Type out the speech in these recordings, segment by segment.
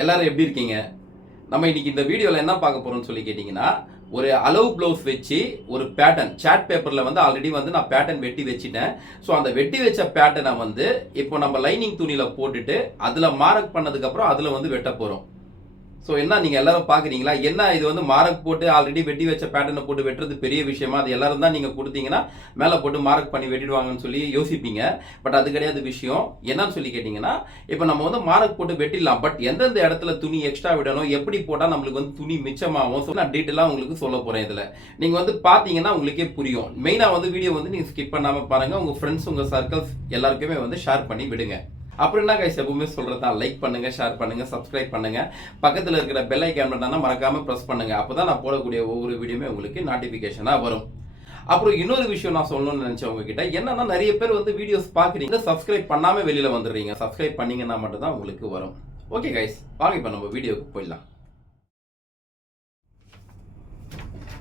எல்லாரும் எப்படி இருக்கீங்க? நம்ம இன்னைக்கு இந்த வீடியோவில் என்ன பார்க்க போறோம்னு சொல்லி கேட்டிங்கன்னா ஒரு அளவு ப்ளவுஸ் வச்சு ஒரு பேட்டர்ன் சாட் பேப்பரில் வந்து ஆல்ரெடி வந்து நான் பேட்டர்ன் வெட்டி வச்சிட்டேன். ஸோ அந்த வெட்டி வச்ச பேட்டர்னை வந்து இப்போ நம்ம லைனிங் துணியில் போட்டுட்டு அதில் மார்க் பண்ணதுக்கப்புறம் அதில் வந்து வெட்ட போகிறோம் ஸோ என்ன நீங்கள் எல்லாரும் பார்க்குறீங்களா என்ன இது வந்து மார்க் போட்டு ஆல்ரெடி வெட்டி வச்ச பேட்டர்னை போட்டு வெட்டுறது பெரிய விஷயமா? அது எல்லாரும் தான் நீங்கள் கொடுத்தீங்கன்னா மேலே போட்டு மார்க் பண்ணி வெட்டிடுவாங்கன்னு சொல்லி யோசிப்பீங்க. பட் அது கிடையாது விஷயம். என்னன்னு சொல்லி கேட்டிங்கன்னா இப்போ நம்ம வந்து மார்க் போட்டு வெட்டிடலாம். பட் எந்தெந்த இடத்துல துணி எக்ஸ்ட்ரா விடணும் எப்படி போட்டால் நம்மளுக்கு வந்து துணி மிச்சமாகும் ஸோ நான் டீட்டெயிலாக உங்களுக்கு சொல்ல போகிறேன் இதில். நீங்கள் வந்து பார்த்தீங்கன்னா உங்களுக்கே புரியும். மெயினாக வந்து வீடியோ வந்து நீங்கள் ஸ்கிப் பண்ணாமல் பாருங்கள் உங்கள் ஃப்ரெண்ட்ஸ் உங்கள் சர்க்கிள்ஸ் எல்லாருக்குமே வந்து ஷேர் பண்ணி விடுங்க. அப்புறம் என்ன கைஸ் எப்பவுமே சொல்கிறது தான் லைக் பண்ணுங்க ஷேர் பண்ணுங்க சப்ஸ்கிரைப் பண்ணுங்க. பக்கத்தில் இருக்கிற பெல் ஐக்கான் பட்டனை மறக்காம ப்ரெஸ் பண்ணுங்க. அப்பதான் நான் போடக்கூடிய ஒவ்வொரு வீடியோமே உங்களுக்கு நோட்டிஃபிகேஷனாக வரும். அப்புறம் இன்னொரு விஷயம் நான் சொல்லணும்னு நினைச்சேன் உங்ககிட்ட என்னன்னா நிறைய பேர் வந்து வீடியோஸ் பார்க்குறீங்க சப்ஸ்கிரைப் பண்ணாம வெளியில் வந்துடுறீங்க. சப்ஸ்கிரைப் பண்ணீங்கன்னா மட்டும் தான் உங்களுக்கு வரும். ஓகே கைஸ் வாங்க இப்போ நம்ம வீடியோவுக்கு போயிடலாம்.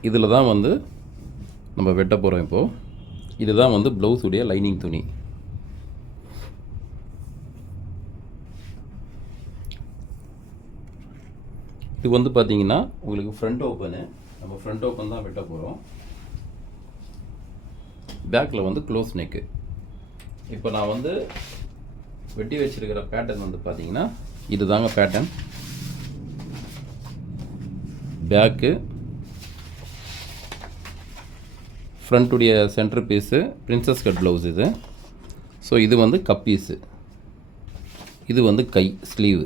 இதில் தான் வந்து நம்ம வெட்ட போகிறோம் இப்போது இதுதான் வந்து ப்ளவுஸுடைய லைனிங் துணி. இது வந்து பார்த்தீங்கன்னா உங்களுக்கு ஃப்ரண்ட் ஓப்பனு நம்ம ஃப்ரண்ட் ஓப்பன் தான் வெட்ட போகிறோம் பேக்கில் வந்து க்ளோஸ் நெக்கு இப்போ நான் வந்து வெட்டி வச்சிருக்கிற பேட்டர்ன் வந்து பார்த்தீங்கன்னா இதுதாங்க pattern back ஃப்ரண்ட்டுடைய centre piece princess cut blouse இது. ஸோ இது வந்து கப் பீஸு இது வந்து கை ஸ்லீவு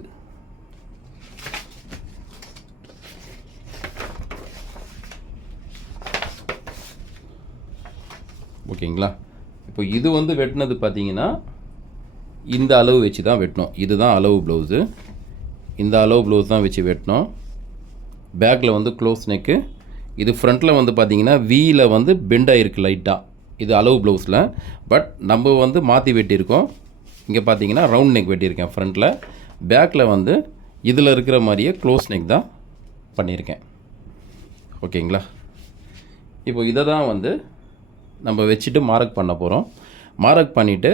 ஓகேங்களா? இப்போ இது வந்து வெட்டினது பார்த்தீங்கன்னா இந்த அளவு வச்சு தான் வெட்டணும். இதுதான் அளவு ப்ளவுஸு இந்த அளவு ப்ளவுஸ் தான் வச்சு வெட்டினோம் பேக்கில் வந்து க்ளோஸ் நெக்கு இது ஃப்ரண்ட்டில் வந்து பார்த்தீங்கன்னா வீயில் வந்து பெண்ட் ஆகிருக்கு லைட்டாக இது அளவு ப்ளவுஸில் பட் நம்ம வந்து மாற்றி வெட்டியிருக்கோம். இங்கே பார்த்தீங்கன்னா ரவுண்ட் நெக் வெட்டியிருக்கேன் ஃப்ரண்ட்டில் பேக்கில் வந்து இதில் இருக்கிற மாதிரியே க்ளோஸ் நெக் தான் பண்ணியிருக்கேன். ஓகேங்களா? இப்போ இதை தான் வந்து நம்ம வச்சுட்டு மார்க் பண்ண போகிறோம் மார்க் பண்ணிவிட்டு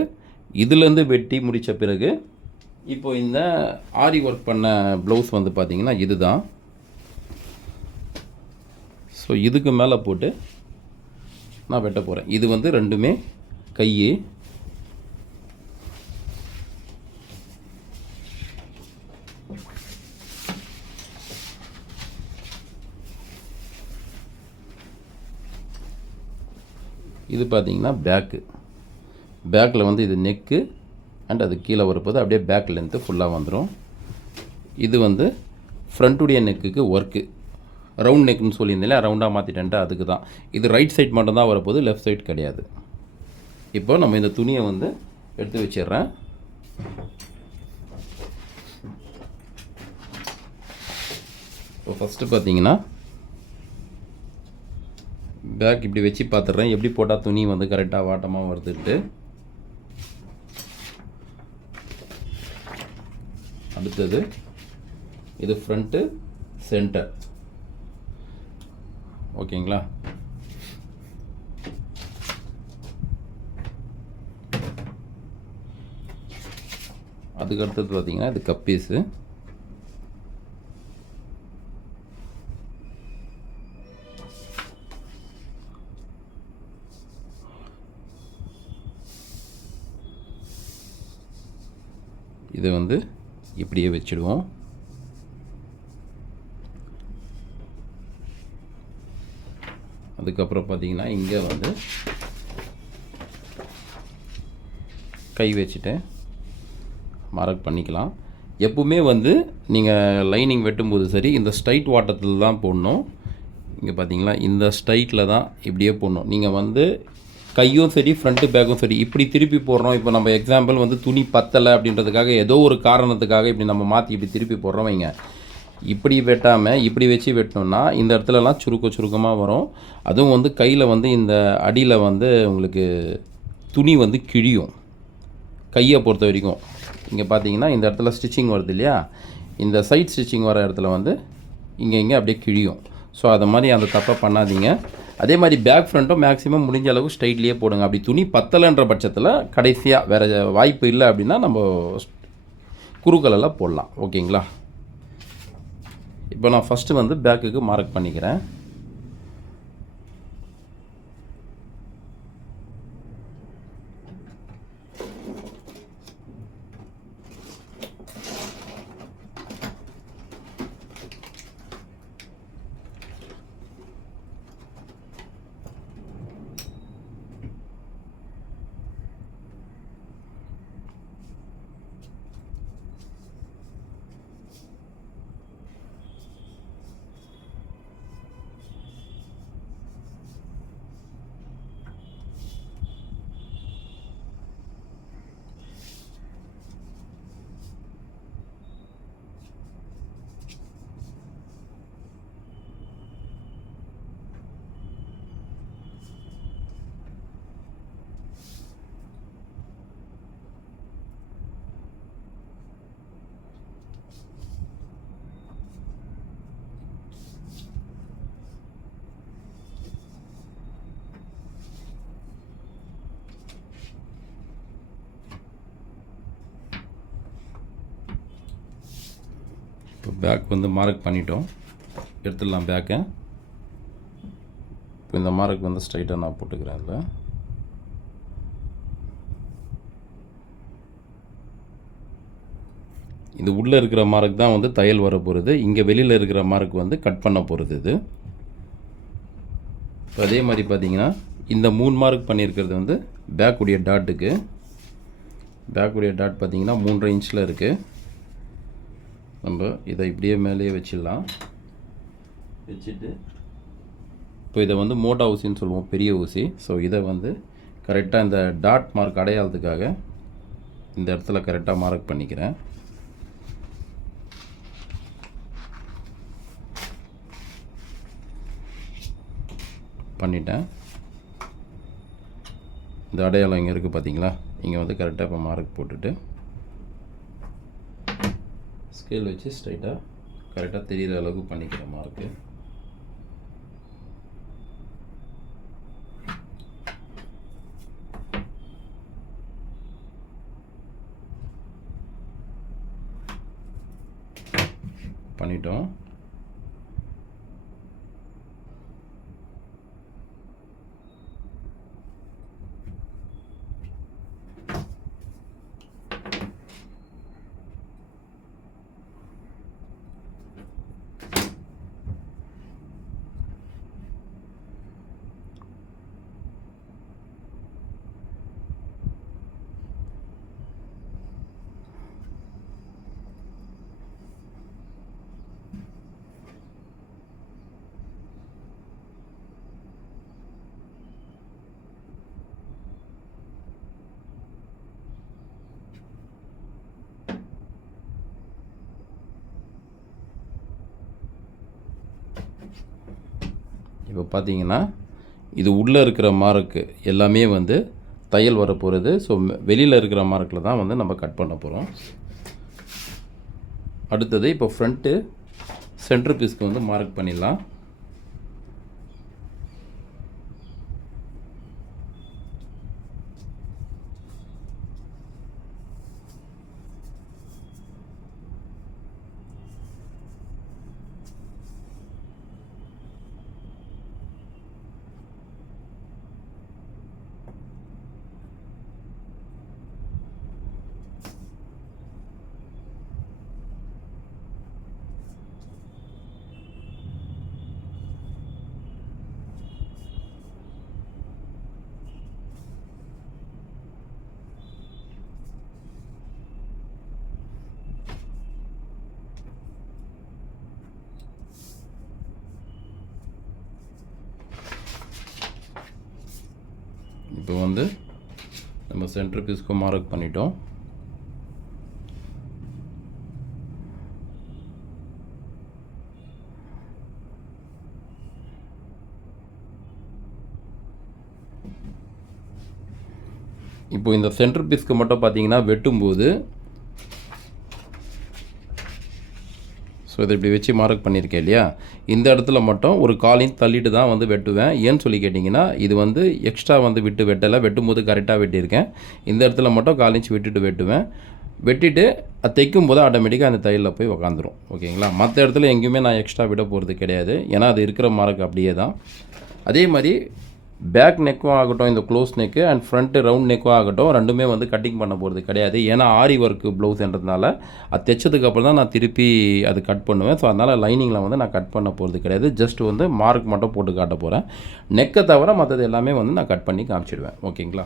இதுலேருந்து வெட்டி முடித்த பிறகு இப்போ இந்த ஆரி ஒர்க் பண்ண ப்ளவுஸ் வந்து பார்த்திங்கன்னா இதுதான். ஸோ இதுக்கு மேலே போட்டு நான் வெட்ட போகிறேன் இது வந்து ரெண்டுமே கை இது பார்த்தீங்கன்னா பேக்கு பேக்கில் வந்து இது நெக்கு அண்ட் அது கீழே வரப்போது அப்படியே பேக் லென்த்து ஃபுல்லாக வந்துடும் இது வந்து ஃப்ரண்ட்டுடைய நெக்குக்கு ஒர்க்கு ரவுண்ட் நெக்குன்னு சொல்லியிருந்தேன் ரவுண்டாக மாற்றிட்டேன்ட்டு அதுக்கு தான். இது ரைட் சைட் மட்டும்தான் வரப்போகுது லெஃப்ட் சைட் கிடையாது. இப்போ நம்ம இந்த துணியை வந்து எடுத்து வச்சிடுறேன். இப்போ ஃபஸ்ட்டு பார்த்தீங்கன்னா பேக் இப்படி வச்சு பார்த்துட்றேன். எப்படி போட்டால் துணி வந்து கரெக்டாக வாட்டமாக வருதுன்ட்டு. அடுத்தது இது ஃப்ரண்ட்டு சென்டர் ஓகேங்களா? அதுக்கு அடுத்தது பார்த்தீங்கன்னா இது கப்பீஸு இதை வந்து இப்படியே வச்சிடுவோம். அதுக்கப்புறம் பார்த்தீங்கன்னா இங்கே வந்து கை வச்சுட்டு மார்க் பண்ணிக்கலாம். எப்பவுமே வந்து நீங்கள் லைனிங் வெட்டும்போது சரி இந்த ஸ்ட்ரைட் வாட்டத்தில் தான் போடணும். இங்கே பார்த்தீங்களா இந்த ஸ்ட்ரைட்டில் தான் இப்படியே போடணும். நீங்கள் வந்து கையும் சரி ஃப்ரண்ட்டு பேக்கும் சரி. இப்படி திருப்பி போடுறோம். இப்போ நம்ம எக்ஸாம்பிள் வந்து துணி பத்தலை அப்படின்றதுக்காக ஏதோ ஒரு காரணத்துக்காக இப்படி நம்ம மாற்றி இப்படி திருப்பி போடுறோம் வைங்க. இப்படி வெட்டாமல் இப்படி வச்சு வெட்டணும்னா இந்த இடத்துலலாம் சுருக்க சுருக்கமாக வரும். அதுவும் வந்து கையில் வந்து இந்த அடியில் வந்து உங்களுக்கு துணி வந்து கிழியும். கையை பொறுத்த வரைக்கும். இங்கே பார்த்தீங்கன்னா இந்த இடத்துல ஸ்டிச்சிங் வருது இல்லையா? இந்த சைட் ஸ்டிச்சிங் வர இடத்துல வந்து இங்கே இங்கே அப்படியே கிழியும். ஸோ அது மாதிரி அந்த தப்பை பண்ணாதீங்க. அதே மாதிரி பேக் ஃப்ரண்ட்டும் மேக்ஸிமம் முடிஞ்ச அளவுக்கு ஸ்ட்ரைட்லேயே போடுங்க. அப்படி துணி பத்தலைன்ற பட்சத்தில் கடைசியாக வேறு வாய்ப்பு இல்லை அப்படின்னா நம்ம குறுக்கலெல்லாம் போடலாம். ஓகேங்களா? இப்போ நான் ஃபஸ்ட்டு வந்து பேக்குக்கு மார்க் பண்ணிக்கிறேன். பேக் வந்து மார்க் பண்ணிட்டோம். எடுத்துடலாம் பேக்கை இப்போ இந்த மார்க் வந்து ஸ்ட்ரைட்டாக நான் போட்டுக்கிறேன் இதில். இது உள்ளே இருக்கிற மார்க் தான் வந்து தையல் வர போகிறது இங்கே வெளியில் இருக்கிற மார்க் வந்து கட் பண்ண போகிறது இது. இப்போ அதே மாதிரி பார்த்தீங்கன்னா இந்த மூணு மார்க் பண்ணியிருக்கிறது வந்து பேக்குடைய டாட்டுக்கு பேக்குடைய டாட் பார்த்தீங்கன்னா மூன்றரை இன்ச்சில் இருக்குது நம்ம இதை இப்படியே மேலேயே வச்சிடலாம். வச்சுட்டு இப்போ இதை வந்து மோட்டா ஊசின்னு சொல்லுவோம் பெரிய ஊசி. ஸோ இதை வந்து கரெக்டாக இந்த டாட் மார்க் அடையாளத்துக்காக இந்த இடத்துல கரெக்டாக மார்க் பண்ணிக்கிறேன். பண்ணிட்டேன். இந்த அடையாளம் இங்கே இருக்குது பார்த்தீங்களா இங்கே வந்து கரெக்டாக இப்போ மார்க் போட்டுட்டு ஸ்கேல் வச்சு ஸ்ட்ரைட்டாக கரெக்டாக தெரியிற அளவுக்கு பண்ணிக்கிற மார்க்கு பண்ணிட்டோம். இப்போ பார்த்தீங்கன்னா இது உள்ளே இருக்கிற மார்க்கு எல்லாமே வந்து தையல் வரப்போகிறது ஸோ வெளியில் இருக்கிற மார்க்கில் தான் வந்து நம்ம கட் பண்ண போகிறோம் அடுத்தது இப்போ ஃப்ரண்ட்டு சென்ட்ரு பீஸ்க்கு வந்து மார்க் பண்ணிடலாம் இப்போ வந்து நம்ம சென்டர் பீஸ்க்கு மார்க் பண்ணிட்டோம். இப்போ இந்த சென்டர் பீஸ்க்கு மட்டும் பார்த்தீங்கன்னா வெட்டும்போது இதை இப்படி வச்சு மார்க் பண்ணியிருக்கேன் இல்லையா? இந்த இடத்துல மட்டும் ஒரு காலின் தள்ளிட்டு தான் வந்து வெட்டுவேன். ஏன்னு சொல்லி கேட்டிங்கன்னா இது வந்து எக்ஸ்ட்ரா வந்து விட்டு வெட்டலை. வெட்டும்போது கரெக்டாக வெட்டியிருக்கேன். இந்த இடத்துல மட்டும் கால் விட்டுட்டு வெட்டுவேன். வெட்டிட்டு அது தைக்கும் போது ஆட்டோமேட்டிக்காக அந்த தையலில் போய் உக்காந்துரும். ஓகேங்களா மற்ற இடத்துல எங்கேயுமே நான் எக்ஸ்ட்ரா விட போகிறது கிடையாது. ஏன்னா அது இருக்கிற மார்க் அப்படியே தான். அதே மாதிரி பேக் நெக்கும் ஆகட்டும் இந்த close neck and front round நெக்கும் ஆகட்டும் ரெண்டுமே வந்து கட்டிங் பண்ண போகிறது கிடையாது. ஏன்னா ஆரி ஒர்க்கு ப்ளவுஸ்ன்றதுனால அது தைச்சதுக்கப்புறம் தான் நான் திருப்பி அது கட் பண்ணுவேன். ஸோ அதனால் லைனிங்கில் வந்து நான் கட் பண்ண போகிறது கிடையாது. ஜஸ்ட் வந்து மார்க் மட்டும் போட்டு காட்ட போகிறேன் நெக்கை தவிர மற்றது எல்லாமே வந்து நான் கட் பண்ணி காமிச்சிடுவேன். ஓகேங்களா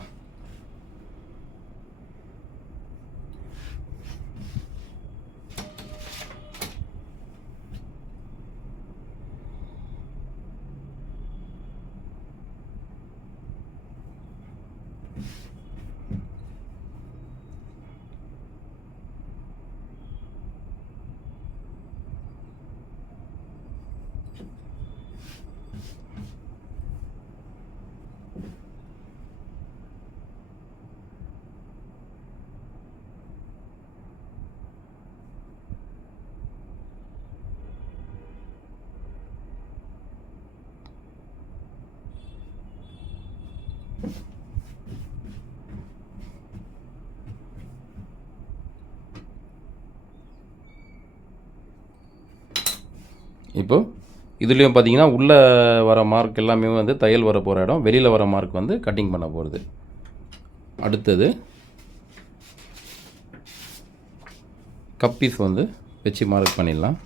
இப்போது இதுலேயும் பார்த்தீங்கன்னா உள்ளே வர மார்க் எல்லாமே வந்து தையல் வர போகிற இடம் வெளியில் வர மார்க் வந்து கட்டிங் பண்ண போகிறது அடுத்தது கப்பீஸ் வந்து வச்சு மார்க் பண்ணிடலாம்.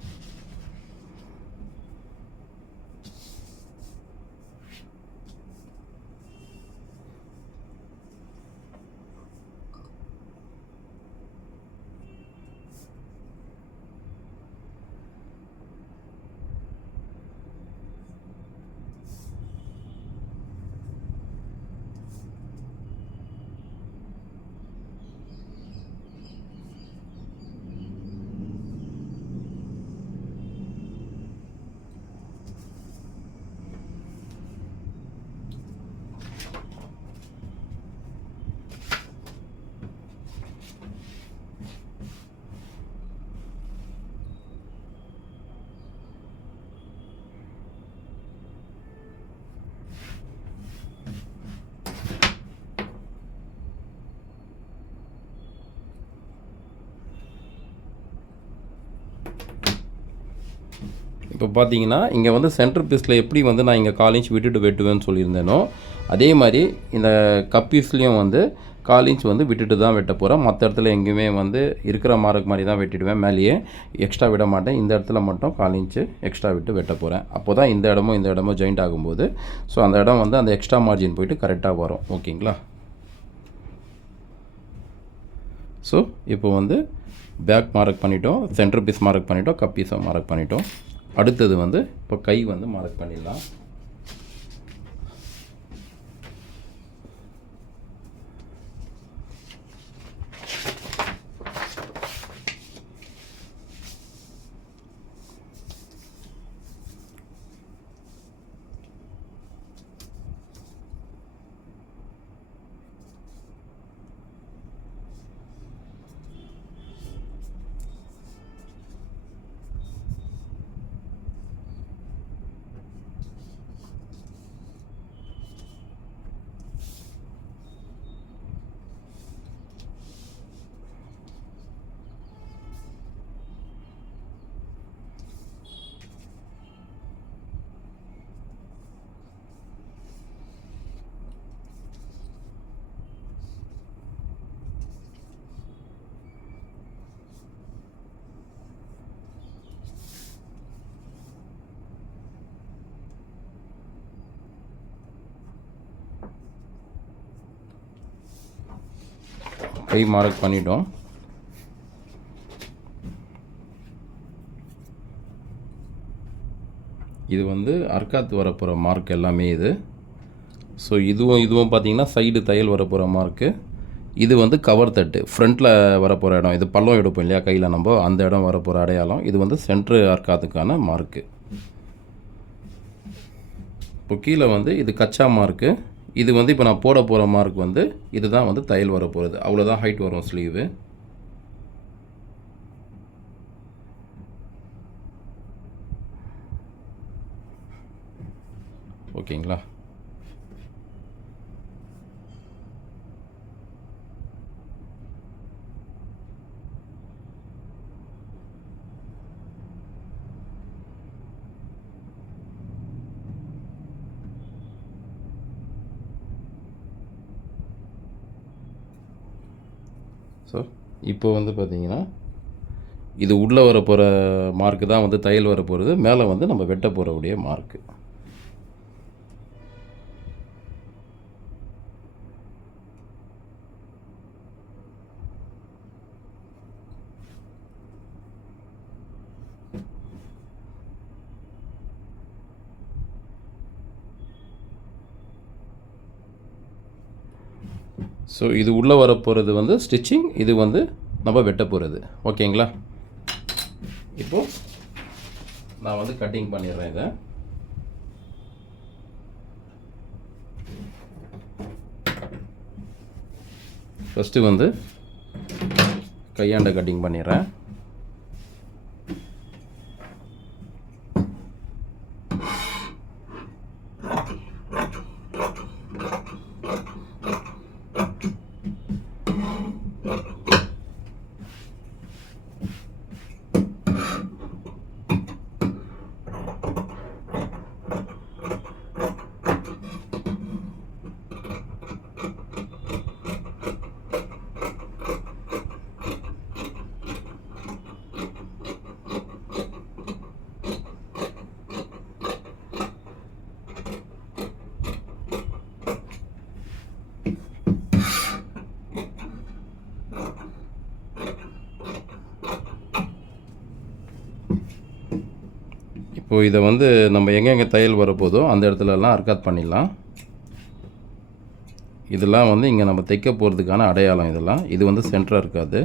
இப்போ பார்த்தீங்கன்னா இங்கே வந்து சென்டர் பீஸில் எப்படி வந்து நான் இங்கே கால் இன்ச் விட்டுட்டு வெட்டுவேன்னு சொல்லியிருந்தேனோ அதே மாதிரி இந்த கப் பீஸ்லேயும் வந்து கால் இன்ச் வந்து விட்டுட்டு தான் வெட்ட போகிறேன் மற்ற இடத்துல எங்கேயுமே வந்து இருக்கிற மார்க் மாதிரி தான் வெட்டிடுவேன். மேலேயே எக்ஸ்ட்ரா விட மாட்டேன். இந்த இடத்துல மட்டும் கால் இன்ச்சு எக்ஸ்ட்ரா விட்டு வெட்ட போகிறேன் அப்போ தான் இந்த இடமும் இந்த இடமும் ஜாயிண்ட் ஆகும்போது ஸோ அந்த இடம் வந்து அந்த எக்ஸ்ட்ரா மார்ஜின் போயிட்டு கரெக்டாக வரும். ஓகேங்களா? ஸோ இப்போ வந்து பேக் மார்க் பண்ணிட்டோம் சென்டர் பீஸ் மார்க் பண்ணிட்டோம் கப் பீஸை மார்க் பண்ணிட்டோம். அடுத்தது வந்து இப்போ கை வந்து மார்க் பண்ணிடலாம். கை மார்க் பண்ணிட்டோம். இது வந்து அர்க்காத் வரப்போகிற மார்க் எல்லாமே இது. ஸோ இதுவும் இதுவும் பார்த்திங்கன்னா சைடு தையல் வரப்போகிற மார்க்கு. இது வந்து கவர் தட்டு ஃப்ரண்ட்டில் வரப்போகிற இடம். இது பள்ளம் எடுப்போம் இல்லையா கையில் நம்ம? அந்த இடம் வரப்போகிற அடையாளம். இது வந்து சென்ட்ரு அர்க்காத்துக்கான மார்க்கு இப்போ கீழே வந்து இது கச்சா மார்க்கு இது வந்து இப்போ நான் போட போகிற மார்க் வந்து இதுதான் வந்து தையல் வர போகிறது அவ்வளோதான் ஹைட் வரும் ஸ்லீவு ஓகேங்களா ஸோ இப்போ வந்து பார்த்திங்கன்னா இது உள்ளே வர போகிற மார்க்கு தான் வந்து தையல் வர போகிறது மேலே வந்து நம்ம வெட்ட போகிறவுடைய மார்க்கு ஸோ இது உள்ளே வர போகிறது வந்து ஸ்டிச்சிங் இது வந்து நம்ம வெட்ட போகிறது ஓகேங்களா இப்போது நான் வந்து கட்டிங் பண்ணிடுறேன் இதை. ஃபஸ்ட்டு வந்து கையாண்ட கட்டிங் பண்ணிடுறேன். இப்போது இதை வந்து நம்ம எங்கெங்கே தையல் வரப்போதோ அந்த இடத்துலலாம் அர்க்காத் பண்ணிடலாம். இதெல்லாம் வந்து இங்கே நம்ம தைக்க போகிறதுக்கான அடையாளம் இதெல்லாம். இது வந்து சென்டராக இருக்காது.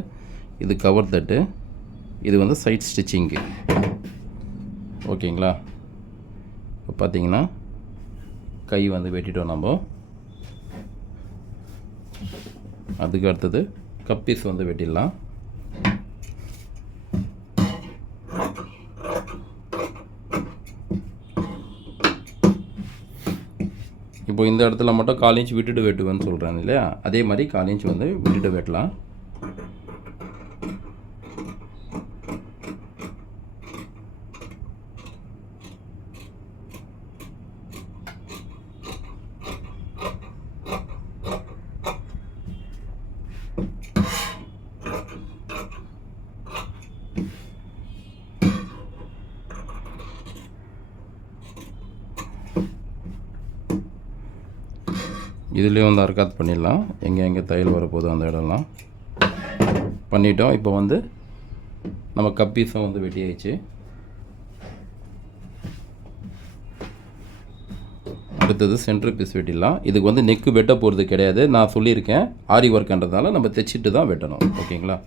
இது கவர் தட்டு இது வந்து சைட் ஸ்டிச்சிங்கு ஓகேங்களா? இப்போ பார்த்தீங்கன்னா கை வந்து வெட்டிட்டோம் நம்ம. அதுக்கு அடுத்தது கப்பீஸ் வந்து வெட்டிடலாம். இப்போ இந்த இடத்துல மட்டும் கால் இன்ச் விட்டுட்டு வெட்டுவேன்னு சொல்கிறேன் இல்லையா? அதே மாதிரி கால் இன்ச் வந்து விட்டுட்டு வெட்டலாம். இதுலேயும் வந்து அர்க்காத் பண்ணிடலாம். எங்கே எங்கே தையல் வரப்போதோ அந்த இடம்லாம். பண்ணிட்டோம். இப்போ வந்து நம்ம கப்பீஸும் வந்து வெட்டியாயிடுச்சு அடுத்தது சென்ட்ரு பீஸ் வெட்டிடலாம். இதுக்கு வந்து நெக்கு வெட்ட போகிறது கிடையாது. நான் சொல்லியிருக்கேன். ஆரி ஒர்க்ன்றதால நம்ம தைச்சிட்டு தான் வெட்டணும். ஓகேங்களா?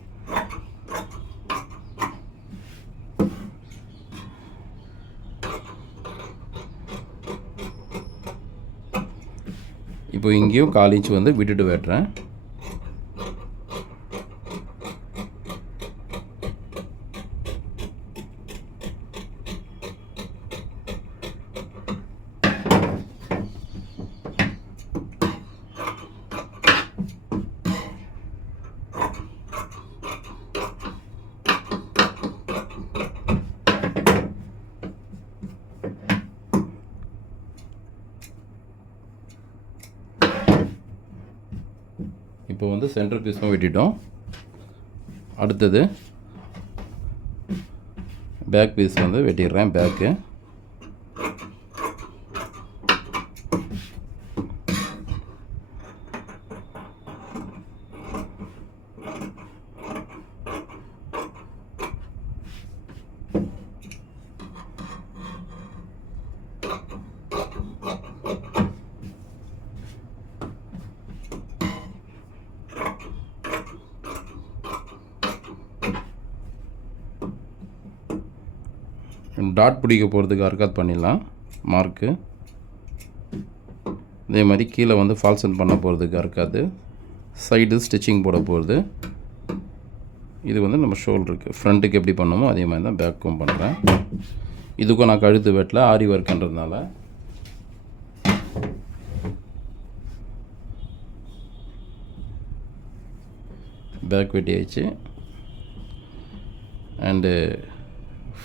இப்போ இங்கேயும் கால் இன்ச் வந்து விட்டுட்டு வெட்டுறேன் இப்போ வந்து சென்டர் பீஸும் வெட்டிட்டோம். அடுத்தது பேக் பீஸ் வந்து வெட்டிடுறேன் பேக்கு டாட் பிடிக்க போகிறதுக்கு அர்க்காத் பண்ணிடலாம். மார்க்கு அதே மாதிரி கீழே வந்து ஃபால்சன் பண்ண போகிறதுக்கு அர்க்காது சைடு ஸ்டிச்சிங் போட போகிறது இது வந்து நம்ம ஷோல்டருக்கு ஃப்ரண்ட்டுக்கு எப்படி பண்ணோமோ அதே மாதிரி தான் பேக்கும் பண்ணுறேன் இதுக்கும் நான் கழுத்து வெட்டில் ஆரி ஒர்க்குன்றதுனால பேக் வெட்டி ஆயிடுச்சு அண்டு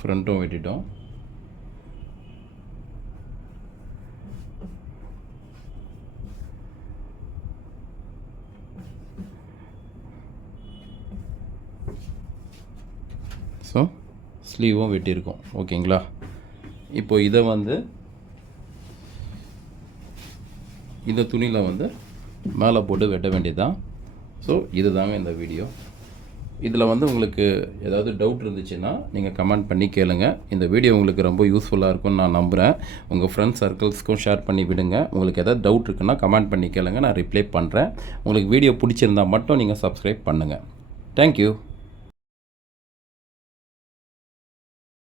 ஃப்ரண்ட்டும் வெட்டிட்டோம். ஸோ ஸ்லீவும் வெட்டியிருக்கோம். ஓகேங்களா? இப்போ இதை வந்து இந்த துணியில் வந்து மேலே போட்டு வெட்ட வேண்டியதுதான். ஸோ இதுதாங்க இந்த வீடியோ. இதில் வந்து உங்களுக்கு ஏதாவது டவுட் இருந்துச்சுன்னா நீங்கள் கமெண்ட் பண்ணி கேளுங்க. இந்த வீடியோ உங்களுக்கு ரொம்ப யூஸ்ஃபுல்லாக இருக்கும்னு நான் நம்புகிறேன் உங்கள் ஃப்ரெண்ட்ஸ் சர்க்கிள்ஸ்க்கும் ஷேர் பண்ணி விடுங்க. உங்களுக்கு ஏதாவது டவுட் இருக்குன்னா கமெண்ட் பண்ணி கேளுங்க. நான் ரிப்ளை பண்ணுறேன் உங்களுக்கு வீடியோ பிடிச்சிருந்தா மட்டும் நீங்கள் சப்ஸ்கிரைப் பண்ணுங்கள் தேங்க்யூ